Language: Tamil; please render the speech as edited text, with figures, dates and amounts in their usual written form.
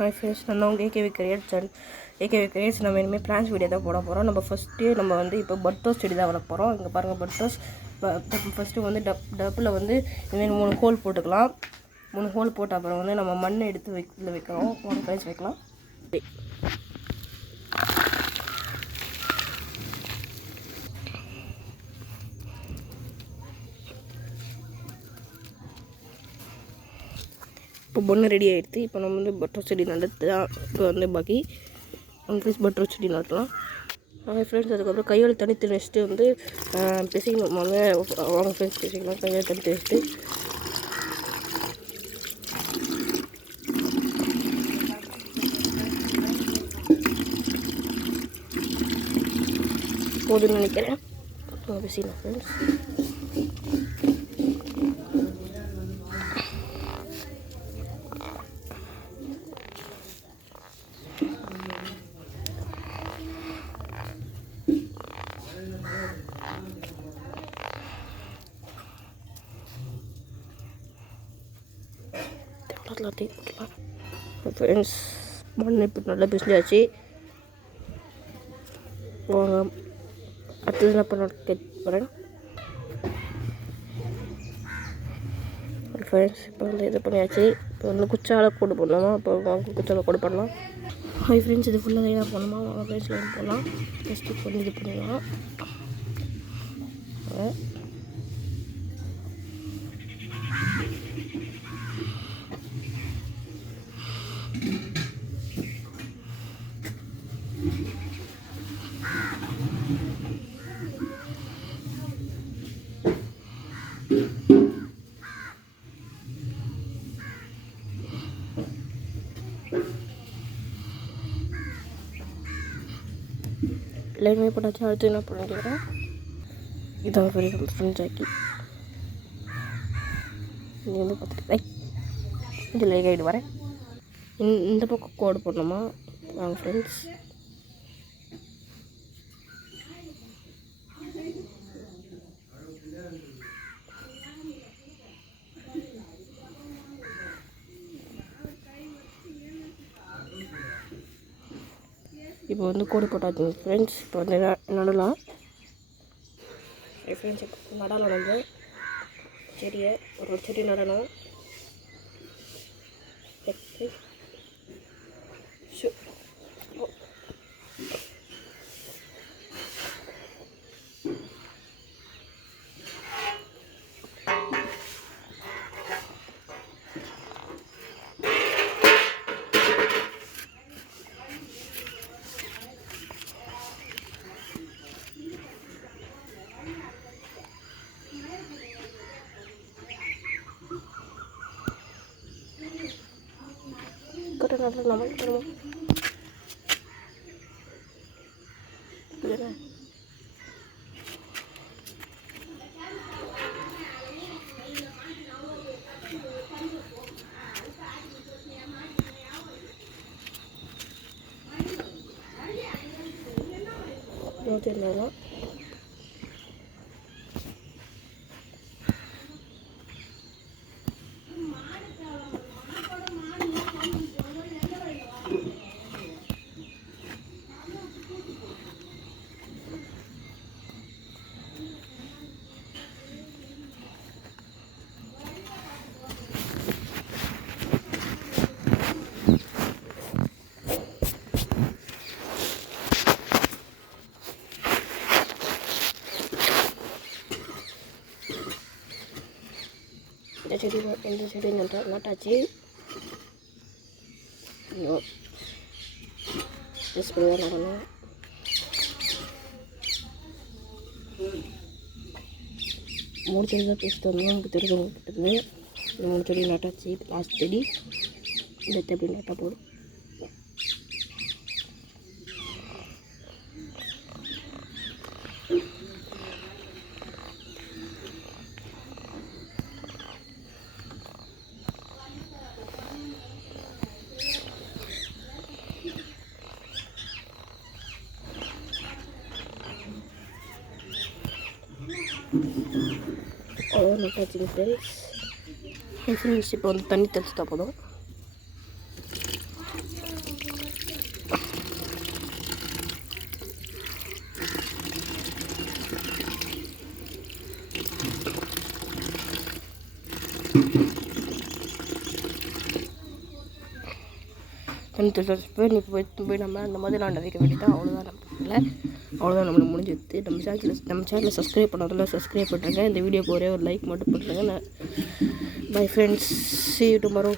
ஹாய் ஃப்ரெண்ட்ஸ், நான் உங்கள் ஏகேவி கிரியேட்ஸ். நம்ம இனிமேல் பிளான்ஸ் வீடியோ தான் போட போகிறோம். நம்ம வந்து இப்போ பட்டோஸ் செடி தான் வளர்க்க போகிறோம். இங்கே பாருங்கள், பட்டோஸ். ஃபஸ்ட்டு வந்து டப்பில் வந்து இதுமாரி 3 ஹோல் போட்டுக்கலாம். 3 ஹோல் போட்ட அப்புறம் வந்து நம்ம மண்ணை எடுத்து வைக்கிறோம். 1 பிளேஸ் வைக்கலாம். இப்போ பொண்ணு ரெடி ஆகிடுது. இப்போ நம்ம வந்து பட்டர் செடி நடுறது தான். இப்போ வந்து பாக்கி 1 பீஸ் பட்டர் செடி நடலாம். ஃப்ரெண்ட்ஸ், அதுக்கப்புறம் கையால் தண்ணி தெளிச்சுட்டு வந்து பிசைக்கணும். வாங்க ஃப்ரெண்ட்ஸ், பிசைக்கலாம். கையால் தண்ணி தெளிச்சுட்டு போதுன்னு நினைக்கிறேன். பிசைக்கலாம் ஃப்ரெண்ட்ஸ். எல்லாத்தையும் போட்டுக்கலாம் ஃப்ரெண்ட்ஸ். மண் இப்போ நல்லா பிசிஞ்சாச்சு. அடுத்தது நான் பண்ண போகிறேன் ஃப்ரெண்ட்ஸ். இப்போ வந்து இது பண்ணியாச்சு. இப்போ வந்து குச்சால கோடு பண்ணலாமா? இப்போ வாங்க குச்சால கோடு பண்ணலாம். ஹாய் ஃப்ரெண்ட்ஸ், இது ஃபுல்லாக லைனாக பண்ணணுமா? வாங்க ஃப்ரெண்ட்ஸ், லைன் பண்ணலாம். ஃபஸ்ட்டு பண்ணி இது பண்ணிடலாம். லைன் போட்டாச்சு. அடுத்து என்ன பண்ணிக்கிறேன், இதான் பெரிய ஃப்ரெண்ட்ஸ் ஆக்கி இது வந்து பார்த்துட்டு இதில் கைடு வரேன். இந்த பக்கம் கோடு போடணுமா? வாங்க ஃப்ரெண்ட்ஸ். இப்போ வந்து கோடு போட்டாச்சு ஃப்ரெண்ட்ஸ். இப்போ வந்து நடலாம் ஃப்ரெண்ட்ஸ். இப்போ நடலாம் வந்து செடியை ஒரு செடி நடணும். நல்லா நம்ம நோட்டிடலாம். இந்த செடி நட்டாச்சு. நடணும். 3 செடி தான் பேசிட்டு வந்தோம். நமக்கு தெரிஞ்சவங்க 3 செடி நட்டாச்சு. லாஸ்ட் செடி இந்த எப்படி நட்டா போதும். அவ்வளோ நட்டாச்சுங்க ஃப்ரெண்ட்ஸ். இப்போ வந்து தண்ணி தெளிச்சுட்டா போதும். தொண்ணூற்றி சப்ஸ்கிரைபர் நீ போய் நம்ம அந்த மாதிரி நான் வைக்க வேண்டியதான். அவ்வளோதான் நம்மளுக்கு முடிஞ்சிடுது. நம்ம சேனலை சப்ஸ்கிரைப் பண்ணதில்ல, சப்ஸ்கிரைப் பண்ணுறேங்க. இந்த வீடியோக்கு ஒரே ஒரு லைக் மட்டும் பண்ணுறேங்க. Bye friends, see you tomorrow.